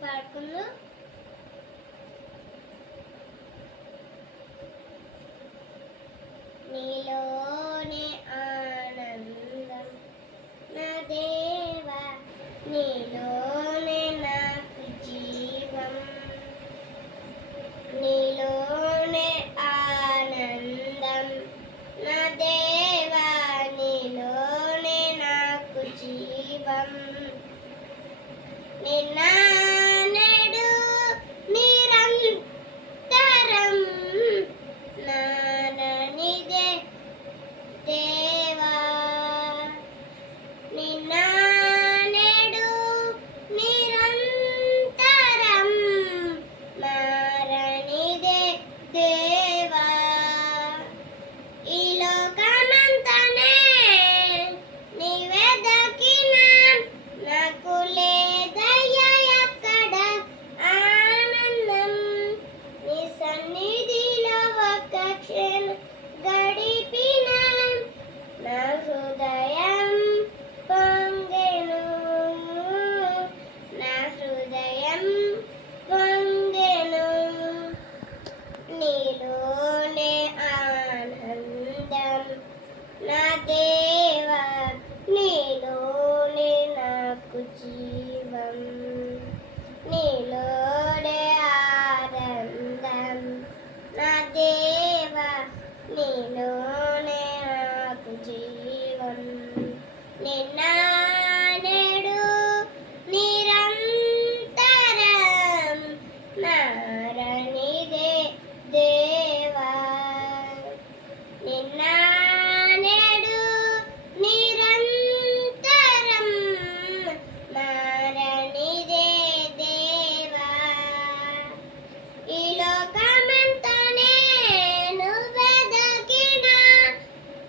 పాడుకుందాం. నీలోనే ఆనందం నా దేవా, నీలోనే నాకు జీవం, నీలోనే ఆనందం నా దేవా, నీలోనే నాకు జీవం. నిన్న నేడు నిరంతరం నాననిదే దేవా, నిన్న నేడు నిరంతరం మారనిదే దేవా. ఈ లోకమంతనే నీవే దక్కినా నాకు లేదయ్యా ఎక్కడ ఆనందం, నీ సన్నిధిలో ఒక్క క్షణం గడిపిన నా హృదయం పొంగెను, నా హృదయం పొంగెను. నీలోనే ఆనందం నా దేవా, నీలోనే నాకు జీవం, నీలోనే ఆనందం నా దేవా, నీలోనే నాకు జీవం. నిన్న నేడు నిరంతరం మారనిదే దేవా, నిన్న నేడు నిరంతరం మారనిదే దేవా. ఈ లోకమంతనే నువ్వే దక్కినా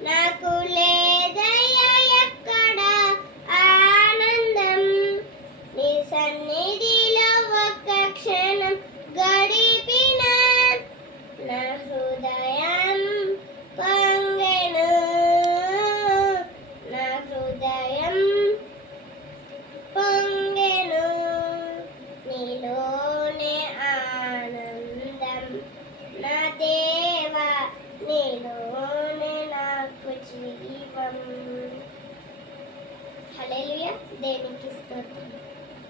నాకు లేదయ్యా ఎక్కడ ఆనందం, నీ సన్నిధిలో ఒక్క క్షణం గడిపిన నా హృదయం పొంగెను, నా హృదయం పొంగెను. నీలోనే ఆనందం నా దేవా, నీలోనే నాకు జీవం. హల్లెలూయా. దేవునికి స్తోత్రం.